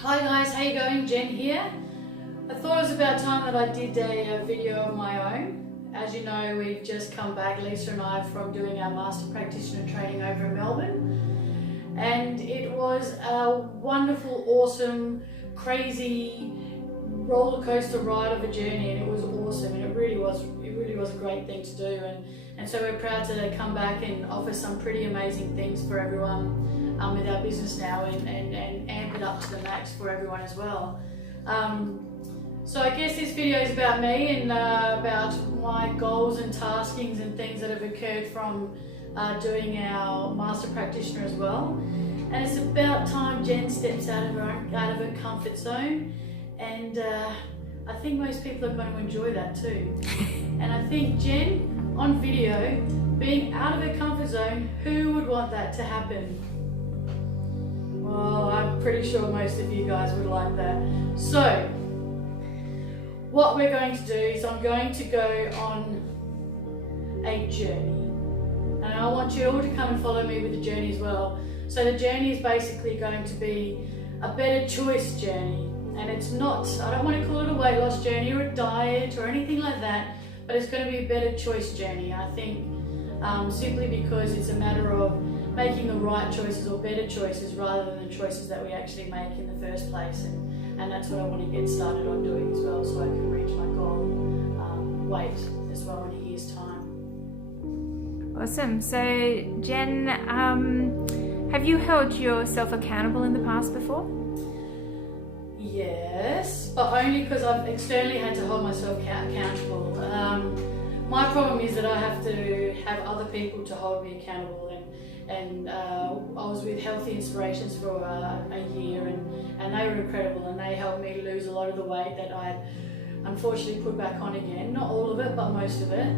Hi guys, how you going? Jen here. I thought it was about time that I did a video of my own. As you know, we've just come back, Lisa and I, from doing our Master Practitioner training over in Melbourne. And it was a wonderful, awesome, crazy roller coaster ride of a journey, and it was awesome, and it really was a great thing to do. And so we're proud to come back and offer some pretty amazing things for everyone with our business now, and amp it up to the max for everyone as well. So I guess this video is about me and about my goals and taskings and things that have occurred from doing our Master Practitioner as well. And it's about time Jen steps out of her comfort zone, and I think most people are going to enjoy that too. And I think Jen, on video, being out of her comfort zone, who would want that to happen? Well, I'm pretty sure most of you guys would like that. So, what we're going to do is I'm going to go on a journey. And I want you all to come and follow me with the journey as well. So the journey is basically going to be a better choice journey. And it's not, I don't want to call it a weight loss journey or a diet or anything like that, but it's going to be a better choice journey. I think simply because it's a matter of making the right choices or better choices rather than the choices that we actually make in the first place. And that's what I want to get started on doing as well, so I can reach my goal weight as well in a year's time. Awesome. So Jen, have you held yourself accountable in the past before? Yes, but only because I've externally had to hold myself accountable. My problem is that I have to have other people to hold me accountable, and I was with Healthy Inspirations for a year, and they were incredible, and they helped me lose a lot of the weight that I unfortunately put back on again. Not all of it, but most of it.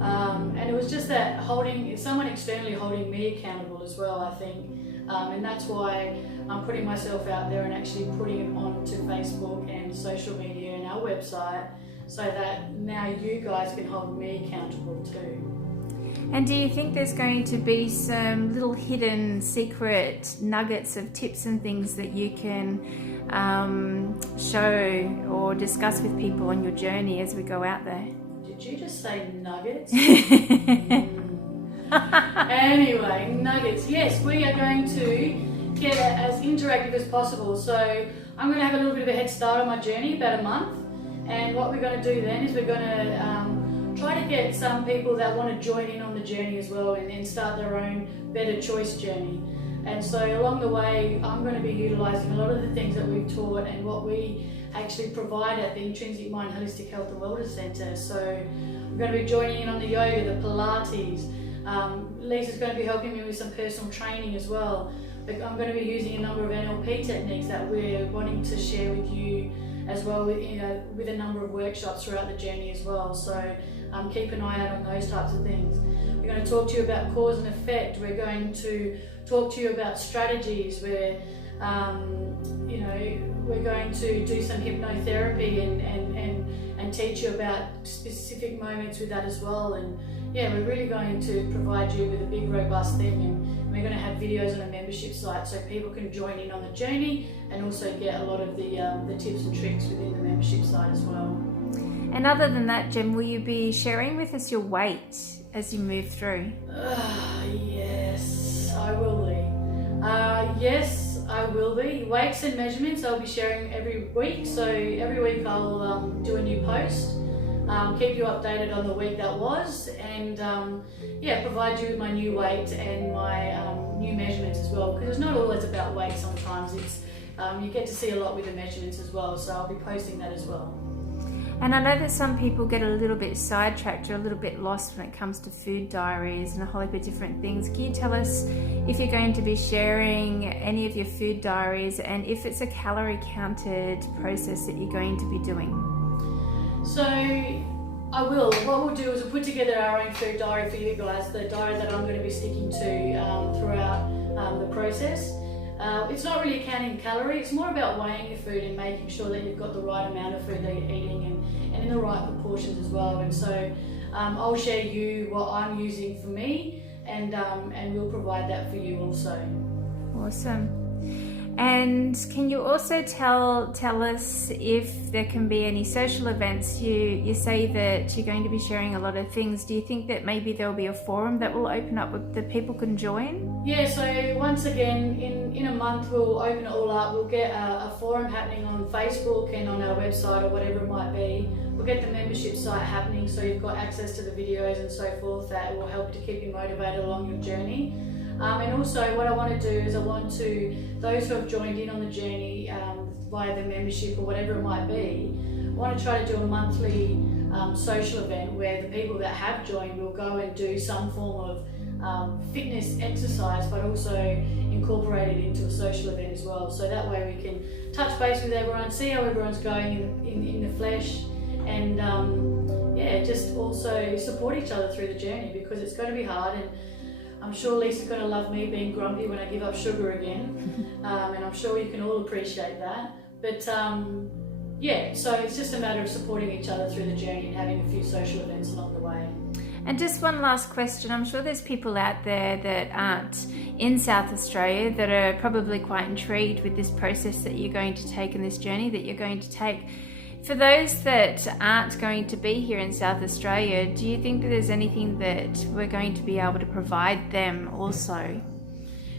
And it was just that holding someone externally holding me accountable as well, I think. And that's why I'm putting myself out there and actually putting it onto Facebook and social media and our website, so that now you guys can hold me accountable too. And do you think there's going to be some little hidden secret nuggets of tips and things that you can show or discuss with people on your journey as we go out there? Did you just say nuggets? Anyway, nuggets. Yes, we are going to get it as interactive as possible. So I'm going to have a little bit of a head start on my journey, about a month. And what we're going to do then is we're going to try to get some people that want to join in on the journey as well, and start their own better choice journey. And so along the way, I'm going to be utilising a lot of the things that we've taught and what we actually provide at the Intrinsic Mind Holistic Health and Wellness Centre. So we're going to be joining in on the yoga, the Pilates. Lisa's going to be helping me with some personal training as well. I'm going to be using a number of NLP techniques that we're wanting to share with you as well, with a number of workshops throughout the journey as well. So keep an eye out on those types of things. We're going to talk to you about cause and effect. We're going to talk to you about strategies. We're going to do some hypnotherapy and teach you about specific moments with that as well. And yeah, we're really going to provide you with a big robust thing, and we're going to have videos on a membership site so people can join in on the journey and also get a lot of the tips and tricks within the membership site as well. And other than that, Jen, will you be sharing with us your weight as you move through? Yes, I will be. Yes, I will be. Weights and measurements I'll be sharing every week. So every week I'll do a new post, keep you updated on the week that was, and provide you with my new weight and my new measurements as well, because it's not always about weight. Sometimes it's you get to see a lot with the measurements as well, so I'll be posting that as well. And I know that some people get a little bit sidetracked or a little bit lost when it comes to food diaries and a whole heap of different things. Can you tell us if you're going to be sharing any of your food diaries, and if it's a calorie counted process that you're going to be doing? So I will. What we'll do is we'll put together our own food diary for you guys, the diary that I'm going to be sticking to throughout the process. It's not really counting calories, it's more about weighing your food and making sure that you've got the right amount of food that you're eating and in the right proportions as well. And so I'll share you what I'm using for me, and we'll provide that for you also. Awesome. And can you also tell us if there can be any social events? You say that you're going to be sharing a lot of things. Do you think that maybe there'll be a forum that will open up that people can join? Yeah, so once again, in a month we'll open it all up. We'll get a forum happening on Facebook and on our website or whatever it might be. We'll get the membership site happening so you've got access to the videos and so forth that will help to keep you motivated along your journey. And also what I want to do is I want to, those who have joined in on the journey via the membership or whatever it might be, I want to try to do a monthly social event where the people that have joined will go and do some form of fitness exercise, but also incorporate it into a social event as well. So that way we can touch base with everyone, see how everyone's going in the flesh, and yeah, just also support each other through the journey, because it's going to be hard. And I'm sure Lisa's going to love me being grumpy when I give up sugar again, and I'm sure you can all appreciate that. But yeah, so it's just a matter of supporting each other through the journey and having a few social events along the way. And just one last question. I'm sure there's people out there that aren't in South Australia that are probably quite intrigued with this process that you're going to take and this journey that you're going to take. For those that aren't going to be here in South Australia, do you think that there's anything that we're going to be able to provide them also?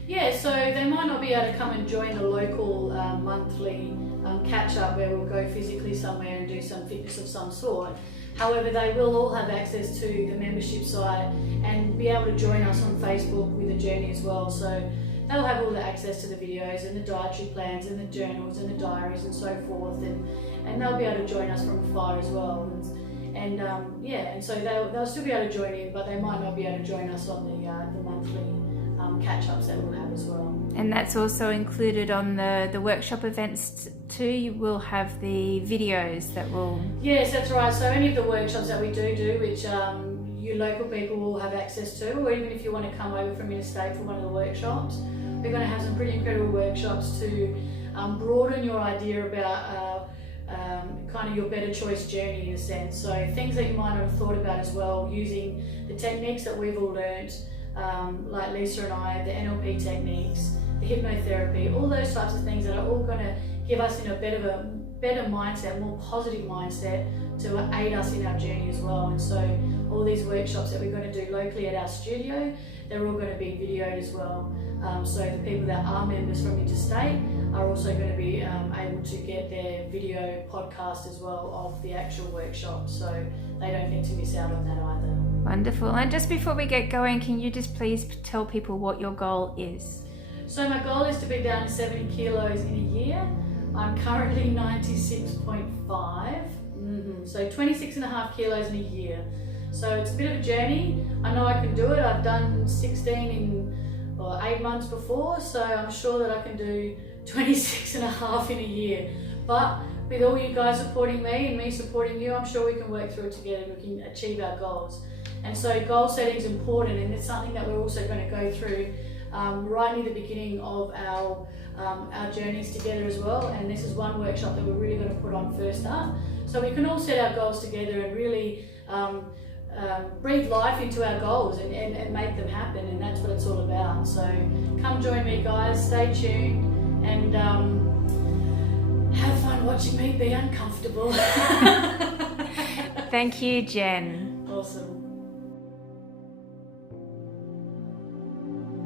Yeah, so they might not be able to come and join the local monthly catch-up where we'll go physically somewhere and do some fitness of some sort. However, they will all have access to the membership site and be able to join us on Facebook with the journey as well. So they'll have all the access to the videos and the dietary plans and the journals and the diaries and so forth, and they'll be able to join us from afar as well. And yeah, and so they'll still be able to join in, but they might not be able to join us on the monthly catch-ups that we'll have as well. And that's also included on the workshop events too. You will have the videos that will... Yes, that's right. So any of the workshops that we do, which you local people will have access to, or even if you want to come over from interstate for one of the workshops, we're going to have some pretty incredible workshops to broaden your idea about kind of your better choice journey in a sense. So things that you might not have thought about as well, using the techniques that we've all learned, like Lisa and I, the NLP techniques, the hypnotherapy, all those types of things that are all going to give us in a better mindset, more positive mindset to aid us in our journey as well. And so all these workshops that we're going to do locally at our studio, they're all going to be videoed as well. So the people that are members from interstate are also going to be able to get their video podcast as well of the actual workshop, so they don't need to miss out on that either. Wonderful. And just before we get going, can you just please tell people what your goal is? So my goal is to be down to 70 kilos in a year. I'm currently 96.5, so 26.5 kilos in a year. So it's a bit of a journey. I know I can do it. I've done 16 in 8 months before, so I'm sure that I can do 26.5 in a year. But with all you guys supporting me and me supporting you, I'm sure we can work through it together and we can achieve our goals. And so goal setting is important, and it's something that we're also going to go through right near the beginning of our journeys together as well. And this is one workshop that we're really going to put on first up, so we can all set our goals together and really breathe life into our goals and make them happen. And that's what it's all about. So come join me, guys, stay tuned, and have fun watching me be uncomfortable. Thank you, Jen. Awesome.